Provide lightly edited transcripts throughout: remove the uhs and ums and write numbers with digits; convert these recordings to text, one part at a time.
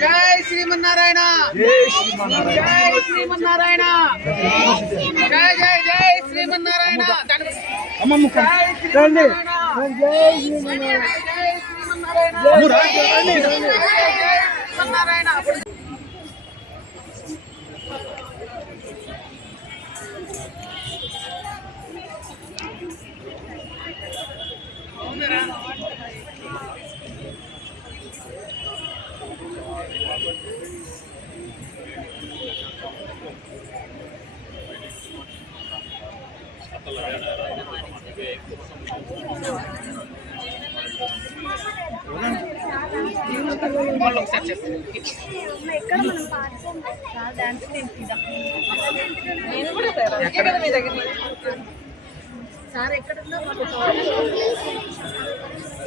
జై శ్రీమన్నారాయణ జై శ్రీమన్నారాయణ జై జై జై శ్రీమన్నారాయణ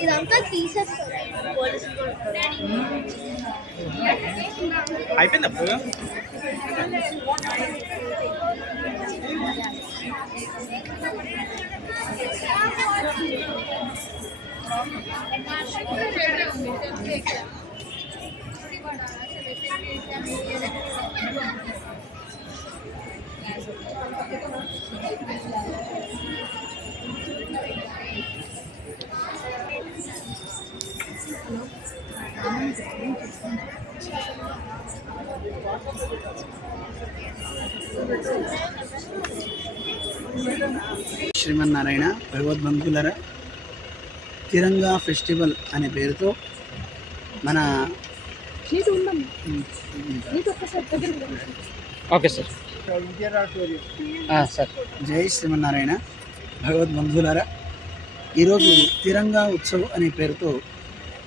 ఇదంతా తీసేస్తారు అయిపోయింది అప్పుడు శ్రీమన్నారాయణ భగవద్బంధులరా, తిరంగా ఫెస్టివల్ అనే పేరుతో మన ఓకే సార్ సార్ జై శ్రీమన్నారాయణ భగవద్బంధులరా, ఈరోజు తిరంగా ఉత్సవ్ అనే పేరుతో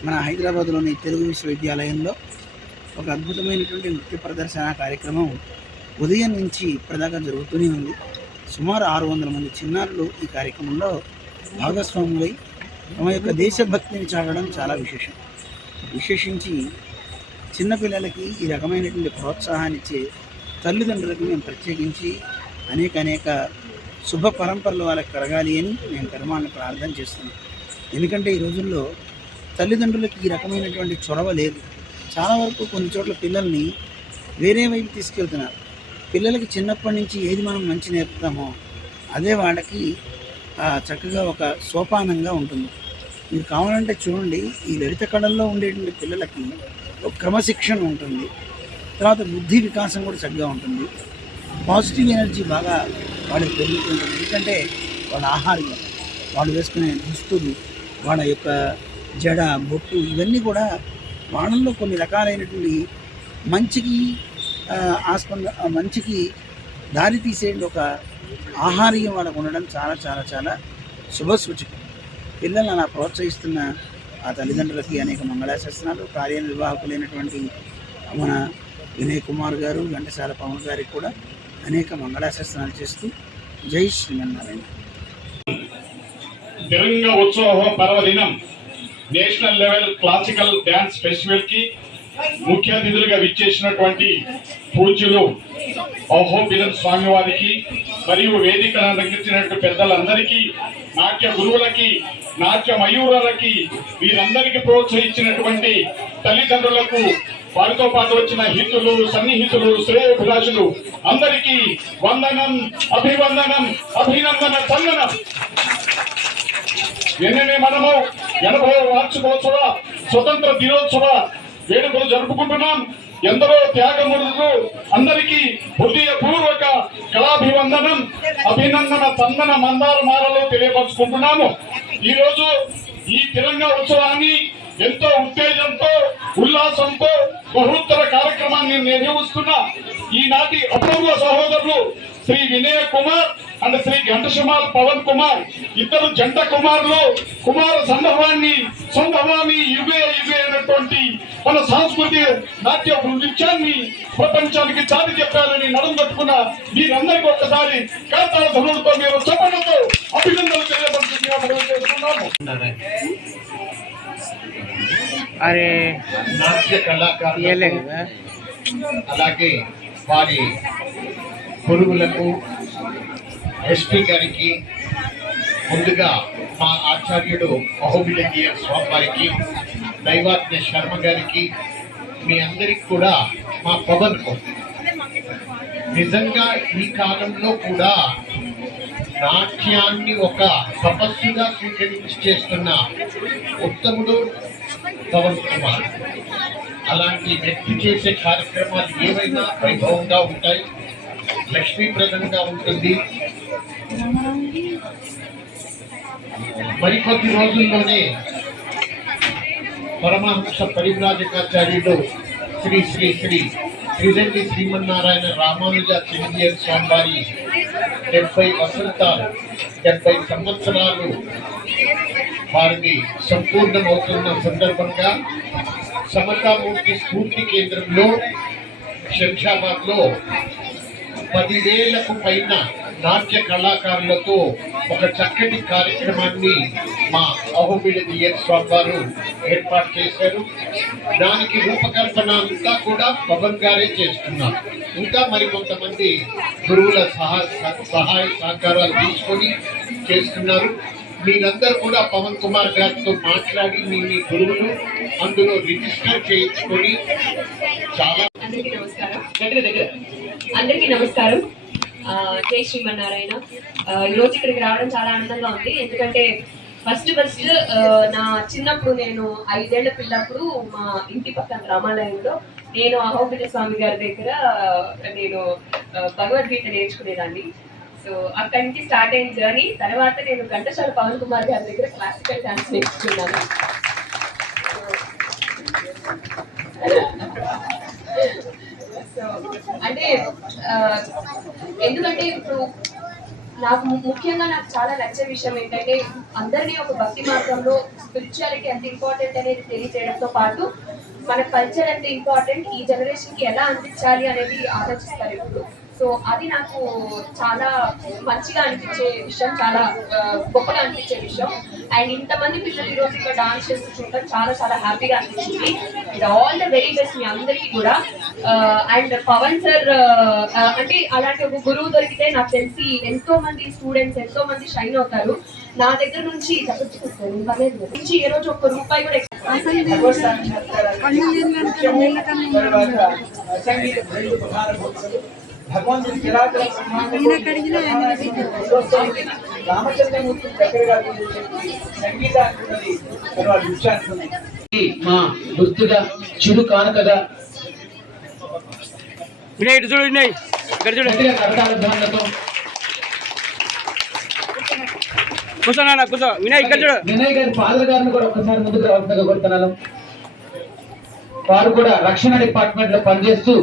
మన హైదరాబాద్లోని తెలుగు విశ్వవిద్యాలయంలో ఒక అద్భుతమైనటువంటి నృత్య ప్రదర్శన కార్యక్రమం ఉదయం నుంచి ఇప్పటిదాకా జరుగుతూనే ఉంది. సుమారు 600 మంది చిన్నారులు ఈ కార్యక్రమంలో భాగస్వాములై తమ యొక్క దేశభక్తిని చాటడం చాలా విశేషించి చిన్నపిల్లలకి ఈ రకమైనటువంటి ప్రోత్సాహాన్ని ఇచ్చే తల్లిదండ్రులకు మేము ప్రత్యేకించి అనేక శుభ పరంపరలు వాళ్ళకి కలగాలి అని మేము పెరుమాళ్ళని ప్రార్థన చేస్తున్నాం. ఎందుకంటే ఈ రోజుల్లో తల్లిదండ్రులకి ఈ రకమైనటువంటి చొరవ లేదు. చాలా వరకు కొన్ని చోట్ల పిల్లల్ని వేరే వైపు తీసుకెళ్తున్నారు. పిల్లలకి చిన్నప్పటి నుంచి ఏది మనం మంచి నేర్పుతామో అదే వాళ్ళకి చక్కగా ఒక సోపానంగా ఉంటుంది. మీరు కావాలంటే చూడండి, ఈ లలిత కళల్లో ఉండేటువంటి పిల్లలకి ఒక క్రమశిక్షణ ఉంటుంది, తర్వాత బుద్ధి వికాసం కూడా చక్కగా ఉంటుంది, పాజిటివ్ ఎనర్జీ బాగా వాళ్ళకి పెరుగుతుంటుంది. ఎందుకంటే వాళ్ళ ఆహారం, వాళ్ళు వేసుకునే దుస్తులు, వాళ్ళ యొక్క జడ బొట్టు ఇవన్నీ కూడా వాళ్ళల్లో కొన్ని రకాలైనటువంటి మంచికి దారి తీసే ఒక ఆహార్యం వాళ్ళకు ఉండడం చాలా చాలా చాలా శుభసూచకం. పిల్లల్ని అలా ప్రోత్సహిస్తున్న ఆ తల్లిదండ్రులకి అనేక మంగళాశాసనాలు. కార్యనిర్వాహకులైనటువంటి మన వినయ్ కుమార్ గారు, ఘంటసాల పవన్ గారికి కూడా అనేక మంగళాశాసనాలు చేస్తూ జై శ్రీమన్నారాయణ. తిరంగా ఉత్సవ పర్వదినం national level classical dance festival కి ముఖ్య అతిథులుగా విచ్చేసినటువంటి పూజ్యులు అహోబిలం స్వామి వారికి మరియు వేదికను అలంకరించినటువంటి పెద్దలందరికీ, నాట్య గురువులకి, నాట్య మయూరులకి, వీరందరికీ ప్రోత్సహించినటువంటి తల్లిదండ్రులకు, వారితో పాటు వచ్చిన హితులు, సన్నిహితులు, శ్రేయోభిలాషులు అందరికీ వందనం, అభివందనం, అభినందన, చందనం. నిన్ననే మనము 80వ వార్షికోత్సవ స్వతంత్ర దినోత్సవ వేడుకలు జరుపుకుంటున్నాం. ఎందరో త్యాగములు అందరికీ హృదయపూర్వక కళాభివందనం, అభినందన, చందన, మందార మాలలు తెలియపరుచుకుంటున్నాము. ఈ రోజు ఈ తిరంగా ఉత్సవాన్ని ఎంతో ఉత్తేజంతో, ఉల్లాసంతో బహుత్తర కార్యక్రమాన్ని నిర్వహిస్తున్న ఈనాటి అపూర్వ సహోదరులు శ్రీ వినయ్ కుమార్ అండ్ శ్రీ ఘంటసాల పవన్ కుమార్, ఇద్దరు జంట కుమారులు, కుమార సంభవాన్ని యుగే అయినటువంటి మన సాంస్కృతిక నాట్య నృత్యాన్ని ప్రపంచానికి చాటి చెప్పాలని నడుము కట్టుకున్న మీరందరికీ ఒక్కసారి కర్తాల ధనులతో మీరు చెప్పడంతో అభినందనలు తెలియపరుస్తున్నాము. నాట్య కళాకారులు అలాగే వారి గురువులకు, ఎస్పీ గారికి, ముందుగా మా ఆచార్యుడు అహోబిలం స్వామి వారికి, దైవాజ్ఞ శర్మ గారికి, మీ అందరికి కూడా మా పవన్కు నిజంగా ఈ కాలంలో కూడా నాట్యాన్ని ఒక తపస్సుగా స్వీకరించి చేస్తున్న ఉత్తముడు పవన్ కుమార్. అలాంటి వ్యక్తి చేసే కార్యక్రమాలు ఏవైనా వైభవంగా ఉంటాయి, లక్ష్మీప్రదంగా ఉంటుంది. మరికొద్ది రోజుల్లోనే పరమహంస పరివ్రాజకాచార్యుడు శ్రీ శ్రీ శ్రీ శ్రీదండి శ్రీమన్నారాయణ రామానుజ చిరంజీవి స్వామి వారి 70 వసంతాలు 70 సంవత్సరాలు వారిని సంపూర్ణమవుతున్న సందర్భంగా సమతామూర్తి స్ఫూర్తి కేంద్రంలో శంషాబాద్ లో 10,000కు పైన నాట్య కళాకారులతో ఒక చక్కటి కార్యక్రమాన్ని మా అహోబిళ జిఎస్ స్వామి వారు ఏర్పాటు చేశారు. దానికి రూపకల్పన అంతా కూడా పవన్ గారే చేస్తున్నారు. ఇంకా మరి కొంతమంది గురువుల సహాయ సహకారాలు తీసుకొని చేస్తున్నారు. మీరందరూ కూడా పవన్ కుమార్ గారితో మాట్లాడి మీ గురువులు అందులో రిజిస్టర్ చేయించుకొని చాలా. అందరికీ నమస్కారం. జై శ్రీమన్నారాయణ. ఈరోజు ఇక్కడికి రావడం చాలా ఆనందంగా ఉంది. ఎందుకంటే ఫస్ట్ నా చిన్నప్పుడు, నేను 5 ఏళ్ల పిల్లప్పుడు మా ఇంటి పక్కన రామాలయంలో నేను అహోబిళ స్వామి గారి దగ్గర నేను భగవద్గీత నేర్చుకునేదాన్ని. సో అక్కడి నుంచి స్టార్ట్ అయిన జర్నీ. తర్వాత నేను ఘంటసాల పవన్ కుమార్ గారి దగ్గర క్లాసికల్ డాన్స్ నేర్చుకున్నాను. సో అంటే ఎందుకంటే ఇప్పుడు ముఖ్యంగా నాకు చాలా నచ్చే విషయం ఏంటంటే, అందరినీ ఒక భక్తి మార్గంలో స్పిరిచువాలిటీ ఎంత ఇంపార్టెంట్ అనేది తెలియజేయడంతో పాటు మన కల్చర్ ఎంత ఇంపార్టెంట్, ఈ జనరేషన్కి ఎలా అందించాలి అనేది ఆలోచిస్తారు ఇప్పుడు. సో అది నాకు చాలా మంచిగా అనిపించే విషయం, చాలా గొప్పగా అనిపించే విషయం. అండ్ ఇంతమంది పిల్లలు ఈరోజు ఇక్కడ డాన్స్ చేస్తూ చూడటం చాలా చాలా హ్యాపీగా అనిపించింది. And all the very best మీ అందరికీ కూడా. అండ్ పవన్ సార్ అంటే అలాంటి ఒక గురువు దొరికితే నాకు తెలిసి ఎంతో మంది స్టూడెంట్స్ ఎంతో మంది షైన్ అవుతారు. నా దగ్గర నుంచి నుంచి ఏ రోజు ₹1 కూడా భగవంతుని రామచంద్రమూర్తి దగ్గరగా సంగీతాన్ని మా గుర్తుగా చిరు కానుకగా వినయ్ చూడు, వినయ్ ఇక్కడ చూడు, కరతాళ ధ్వనులతో కూర్చోనా కూర్చో. వినయ్ ఇక్కడ చూడు. వినయ్ గారి ఫాదర్ గారిని కూడా ఒక్కసారి ముందుకు రావాల్సిందిగా కోరుతున్నాను. వారు కూడా రక్షణ డిపార్ట్మెంట్ లో పనిచేస్తూ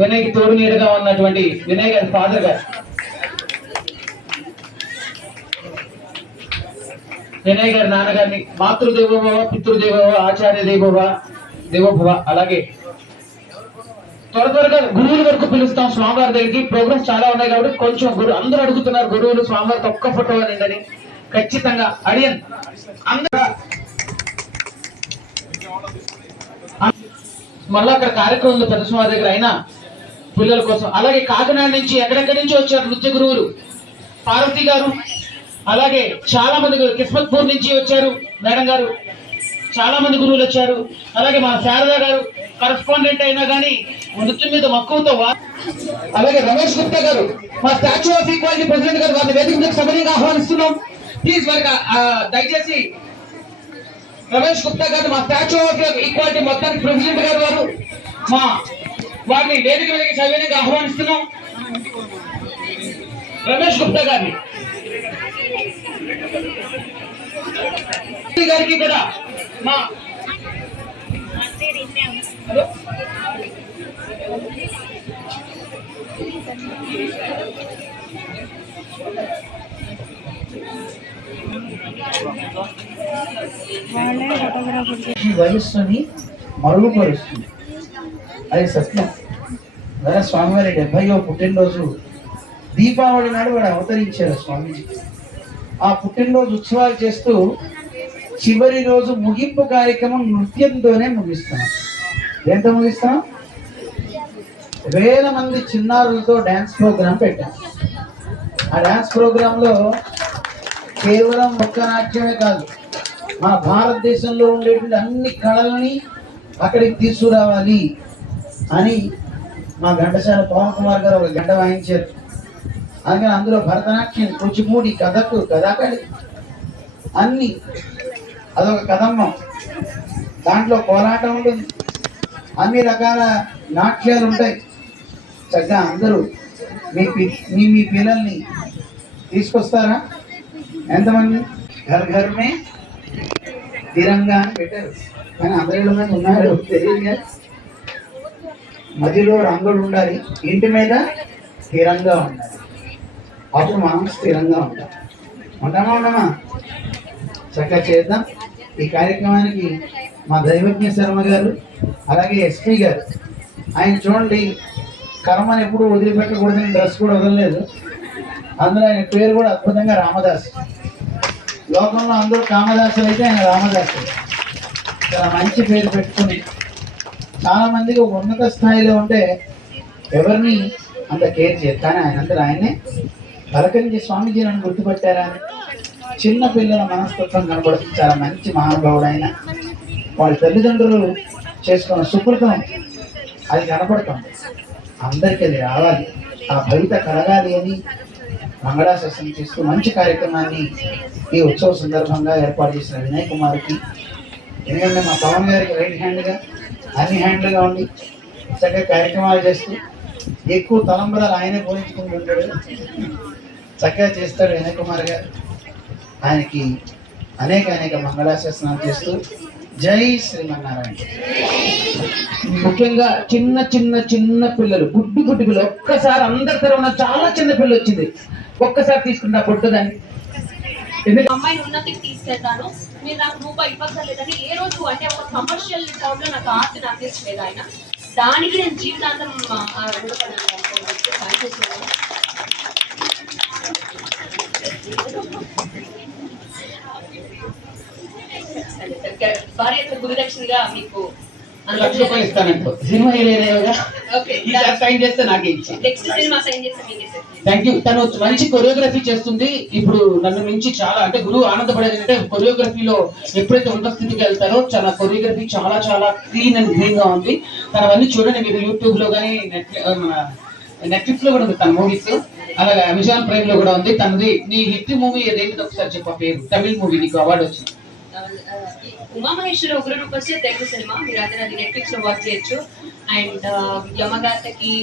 వినయ్కి తోడు నీడగా ఉన్నటువంటి వినయ్ గారి ఫాదర్ గారు, వినయ్ గారి నాన్నగారిని మాతృదేవోభవ, పితృదేవోభవ, ఆచార్య దేవోభవ. అలాగే త్వరగా గురువుల వరకు పిలుస్తాం స్వామివారి దగ్గరికి. ప్రోగ్రామ్స్ చాలా ఉన్నాయి కాబట్టి కొంచెం అందరూ అడుగుతున్నారు గురువులు స్వామివారికి ఒక్క ఫోటో అని. ఖచ్చితంగా అడియన్ అందరూ మళ్ళీ అక్కడ కార్యక్రమంలో పెద్ద స్వామి దగ్గర అయినా పిల్లల కోసం. అలాగే కాకినాడ నుంచి ఎక్కడెక్కడి నుంచి వచ్చారు నృత్య గురువులు. పార్వతి గారు, అలాగే చాలా మంది కిస్మత్పూర్ నుంచి వచ్చారు మేడం గారు, చాలా మంది గురువులు వచ్చారు. అలాగే మా శారదా గారు కరెస్పాండెంట్ అయినా కానీ నృత్యం మీద మక్కువతో. అలాగే రమేష్ గుప్తా గారు, మా స్టాచ్యూ ఆఫ్ ఈక్వాలిటీ ప్రెసిడెంట్ గారు, వారిని వేదిక మీద సభ్యులుగా ఆహ్వానిస్తున్నాం. ప్లీజ్ వారికి దయచేసి రమేష్ గుప్తా గారు, మా స్టాచ్యూ ఆఫ్ ఈక్వాలిటీ మొత్తానికి ప్రెసిడెంట్ గారు వారు, వారిని వేదిక మీదకి సభ్యులుగా ఆహ్వానిస్తున్నాం. రమేష్ గుప్తా గారిని గారికి కూడా మా వయస్సుని మరుగుపరుస్తుంది. అది సత్యం. స్వామివారి 70వ పుట్టినరోజు దీపావళి నాడు వాడు అవతరించారు స్వామీజీ. ఆ పుట్టినరోజు ఉత్సవాలు చేస్తూ చివరి రోజు ముగింపు కార్యక్రమం నృత్యంతోనే ముగిస్తున్నాం. ఎంత ముగిస్తాం? వేల మంది చిన్నారులతో డ్యాన్స్ ప్రోగ్రాం పెట్టాం. ఆ డ్యాన్స్ ప్రోగ్రాంలో కేవలం ఒక్క నాట్యమే కాదు, మన భారతదేశంలో ఉండేటువంటి అన్ని కళలని అక్కడికి తీసుకురావాలి అని మా ఘంటసాల పవన్ కుమార్ గారు ఒక గంట వాయించారు. అందుకని అందులో భరతనాట్యం, కూచిపూడి, కథకు, కథాకళి అన్ని, అదొక కదమ్మం. దాంట్లో కోలాటం ఉంటుంది, అన్ని రకాల నాట్యాలు ఉంటాయి. చక్కగా అందరూ మీ పిల్లల్ని తీసుకొస్తారా? ఎంతమంది? ఘర్ ఘర్ మే తిరంగా అని పెట్టారు, కానీ అందరిలో మంది ఉన్నారో తెలియదు కదా. మధ్యలో రంగులు ఉండాలి, ఇంటి మీద స్థిరంగా ఉండాలి, అప్పుడు మనం స్థిరంగా ఉంటాం. ఉండమా? చక్కగా చేద్దాం. ఈ కార్యక్రమానికి మా దైవజ్ఞ శర్మ గారు, అలాగే ఎస్పీ గారు, ఆయన చూడండి కర్మని ఎప్పుడు వదిలిపెట్టకూడదని డ్రెస్ కూడా వదలలేదు. అందులో ఆయన పేరు కూడా అద్భుతంగా రామదాసు. లోకంలో అందరూ కామదాసులు అయితే ఆయన రామదాసు. చాలా మంచి పేరు పెట్టుకుని చాలా మందికి ఒక ఉన్నత స్థాయిలో ఉంటే ఎవరిని అంత కేర్ చేయరు, కానీ ఆయన ఆయనే పలకరించి స్వామీజీ నన్ను గుర్తుపెట్టారా అని చిన్న పిల్లల మనస్తత్వం కనబడుతుంది. చాలా మంచి మహానుభావుడు ఆయన. వాళ్ళ తల్లిదండ్రులు చేసుకున్న సుకృతం అది కనపడుతుంది. అందరికీ అది రావాలి, ఆ భవిత కలగాలి అని మంగళాశాసనం చేస్తూ మంచి కార్యక్రమాన్ని ఈ ఉత్సవ సందర్భంగా ఏర్పాటు చేసిన వినయ్ కుమార్కి, ఎందుకంటే మా పవన్ గారికి రైట్ హ్యాండ్గా అన్ని హ్యాండ్లుగా ఉండి చక్కగా కార్యక్రమాలు చేస్తూ ఎక్కువ తలంబరాలు ఆయనే పోయించుకుంటుంటాడు. చక్కగా చేస్తాడు వినయ్ కుమార్ గారు. ఆయనకి అనేక మంగళాశాసనాలు చేస్తూ జై శ్రీమన్నారాయణ. ముఖ్యంగా చిన్న చిన్న చిన్న పిల్లలు, గుడ్డి పిల్లలు, ఒక్కసారి అందరి తరఫున చాలా చిన్న పిల్లలు వచ్చింది, ఒక్కసారి తీసుకుంటా పొట్టుదాన్ని. అమ్మాయిని ఉన్నతికి తీసుకెళ్తాను, మీరు నాకు రూపాయి ఇవ్వక్కర్లేదని ఏ రోజు అంటే ఒక కమర్షియల్ టౌన్ లో నాకు ఆర్ట్ అందించలేదు ఆయన. దానికి నేను జీవితాంతం భార్య గురుదక్షిణగా మీకు ₹1,00,000 ఇస్తానంట. సినిమా హీరోయిన్ సైన్ చేస్తే నాకే ఇచ్చి. నెక్స్ట్ సినిమా సైన్ చేస్తే థ్యాంక్ యూ. తను మంచి కొరియోగ్రఫీ చేస్తుంది. ఇప్పుడు నన్ను మించి చాలా, అంటే గురువు ఆనందపడేది అంటే కొరియోగ్రఫీలో ఎప్పుడైతే ఉన్నత స్థితికి వెళ్తారో చాలా కొరియోగ్రఫీ చాలా క్లీన్ అండ్ గ్రీన్ గా ఉంది. తనవన్నీ చూడండి మీరు యూట్యూబ్ లో కానీ నెట్ఫ్లిక్స్ లో కూడా ఉంది తన మూవీస్, అలాగే అమెజాన్ ప్రైమ్ లో కూడా ఉంది తనది. నీ హిట్ మూవీ ఏదేంటిది ఒకసారి చెప్ప పేరు, తమిళ మూవీ నీకు అవార్డు వచ్చింది. ఉమామహేశ్వర ఉగ్ర రూపస్య తెలుగు సినిమా, మీరు అందరూ అది నెట్ఫ్లిక్స్ లో వాచ్ చేయొచ్చు. అండ్ యమగాతకి,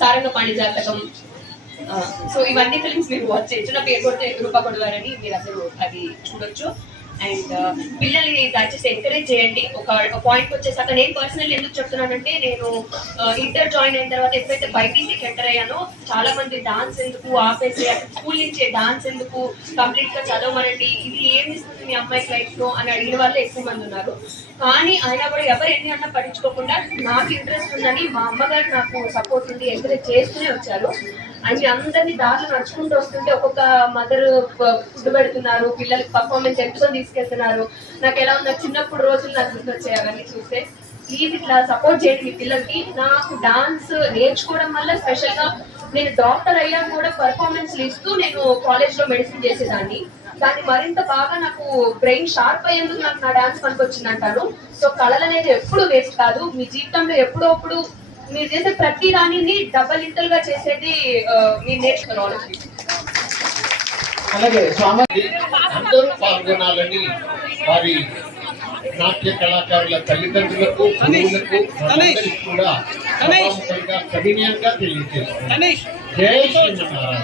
సారంగపాణి జాతకం, సో ఇవన్నీ ఫిల్మ్స్ మీరు వాచ్ చేయొచ్చు. నా పేరు కొడితే రూపా కొడవారని మీరు అందరూ అది చూడొచ్చు. అండ్ పిల్లల్ని దయచేసి ఎంకరేజ్ చేయండి. ఒక పాయింట్కి వచ్చేసాక నేను పర్సనల్ ఎందుకు చెప్తున్నానంటే, నేను ఇంటర్ జాయిన్ అయిన తర్వాత ఎప్పుడైతే బైపీసీకి ఎంటర్ అయ్యానో చాలా మంది డాన్స్ ఎందుకు ఆపేసి, స్కూల్ నుంచే డాన్స్ ఎందుకు కంప్లీట్ గా చదవమనండి, ఇది ఏమి ఇస్తుంది మీ అమ్మాయికి లైఫ్ లో అని అడిగిన వాళ్ళు ఎక్కువ మంది ఉన్నారు. కానీ అయినా కూడా ఎవరు ఎన్ని అన్నా పట్టించుకోకుండా నాకు ఇంట్రెస్ట్ ఉందని మా అమ్మగారు నాకు సపోర్ట్ ఉండి ఎంకరేజ్ చేస్తూనే వచ్చారు. అండ్ అందరినీ దారిలో నడుచుకుంటూ వస్తుంటే ఒక్కొక్క మదర్ ఫుడ్ పెడుతున్నారు, పిల్లలకి పర్ఫార్మెన్స్ ఎపిసోడ్ తీసుకెళ్తున్నారు. నాకు ఎలా ఉన్నా చిన్నప్పుడు రోజులు నాకు గుర్తొచ్చాయి అవన్నీ చూస్తే. ప్లీజ్ ఇట్లా సపోర్ట్ చేయండి మీ పిల్లలకి. నాకు డాన్స్ నేర్చుకోవడం వల్ల స్పెషల్ గా నేను డాక్టర్ అయ్యాక కూడా పర్ఫార్మెన్స్లు ఇస్తూ నేను కాలేజ్ లో మెడిసిన్ చేసేదాన్ని. దాన్ని మరింత బాగా నాకు బ్రెయిన్ షార్ప్ అయ్యేందుకు నాకు నా డాన్స్ పనికొచ్చింది అంటాను. సో కళలు అనేది ఎప్పుడు వేస్ట్ కాదు, మీ జీవితంలో ఎప్పుడో అప్పుడు మీరు చేసే ప్రతి దానిని డబల్ ఇంటల్ గా చేసేది మీరు నేర్చుకోవాలి. అలాగే అందరూ పాల్గొనాలని వారి నాట్య కళాకారుల తల్లిదండ్రులకు, గురువులకు కూడా సవినయంగా తెలియజేస్తున్నారు. జై శ్రీమన్నారాయణ.